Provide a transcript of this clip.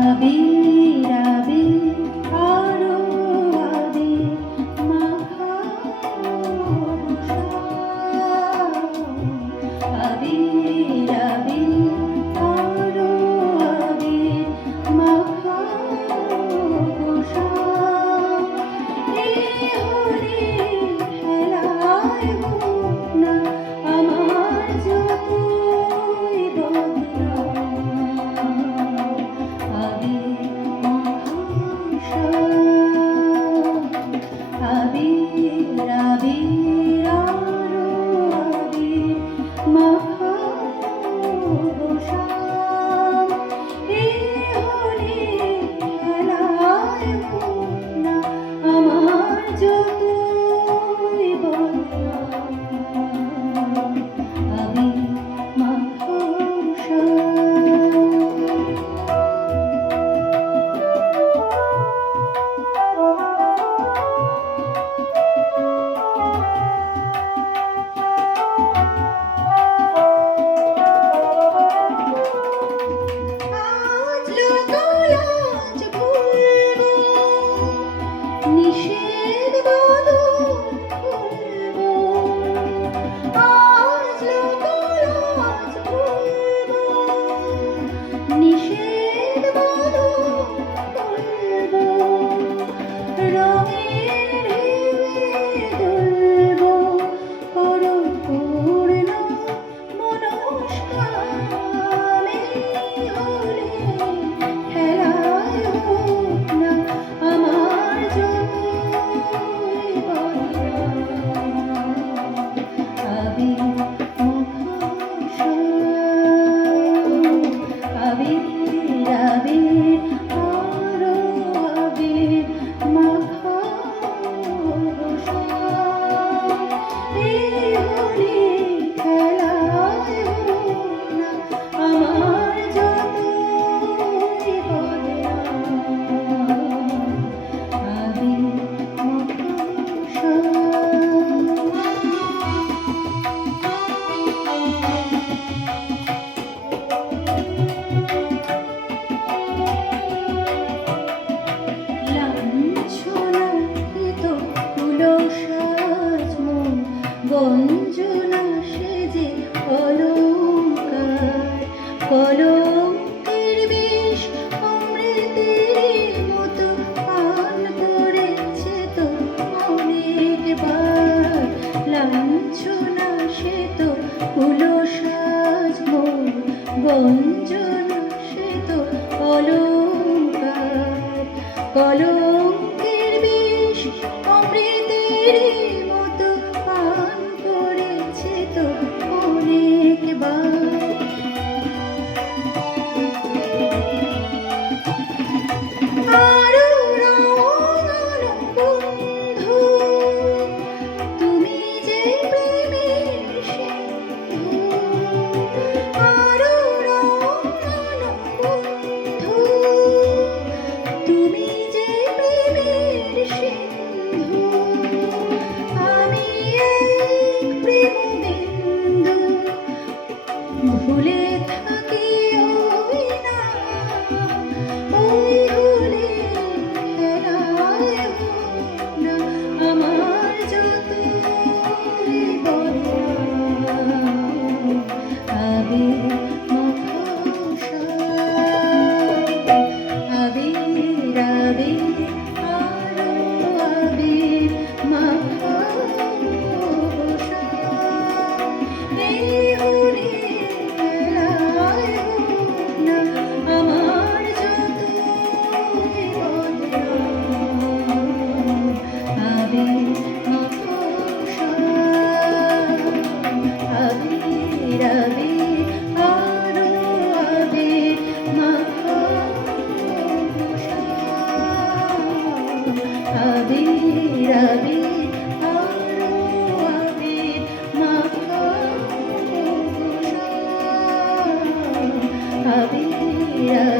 আবির আবির আরো আবির মাখানো আবির আবির আরো আবির মাখানো এই হোলির খেলায় হোক না আমার যতই বদনাম আবির আবির আবির আরো আবির মাখানো শাম এই হোলির খেলায় হোক না আমার যতই বদনাম আবির মাখানো শাম নিষেধ বদন খুলবো আজ লোকলাজ ভুলবো নিষেধ বদন খুলবো রঙের ঢেউয়ে দুলবো করো পূর্ণ মনস্কাম এই হোলির খেলায় হোক না আমার যতই বদনাম আবির মাখা আবির আবির আরো আবির মাখানো এই হোলির খেলায় হোক না আমার যতই বদনাম আবির লাঞ্ছনাকৃত কুলসাজ মন গঞ্জনা সেজে অলঙ্কার কলঙ্কের বিষ অমৃতের মতো পান করেছে তো অনেকবার লাঞ্ছনা সে তো কুলসাজ মন গঞ্জনা সে তো অলঙ্কার কলঙ্কের বিষ অমৃতের মতো পান করেছে তো অনেকবার আরো রাঙানো বন্ধু তুমি যে প্রেমের সিন্ধু আরো রাঙানো বন্ধু তুমি যে প্রেমের সিন্ধু আমি এক প্রেমবিন্দু ভুলে থাকি ওই না ওই হোলির খেলায় হোক না আমার যতই বদনাম আবির মাখা আবির আবির আরো আবির মাখানো এই হোলির খেলায় হোক না আমার যতই বদনাম আবির মাখা আবির আবির আরো আবির মাখানো আবির আবির আরো আবির মাখানো আবির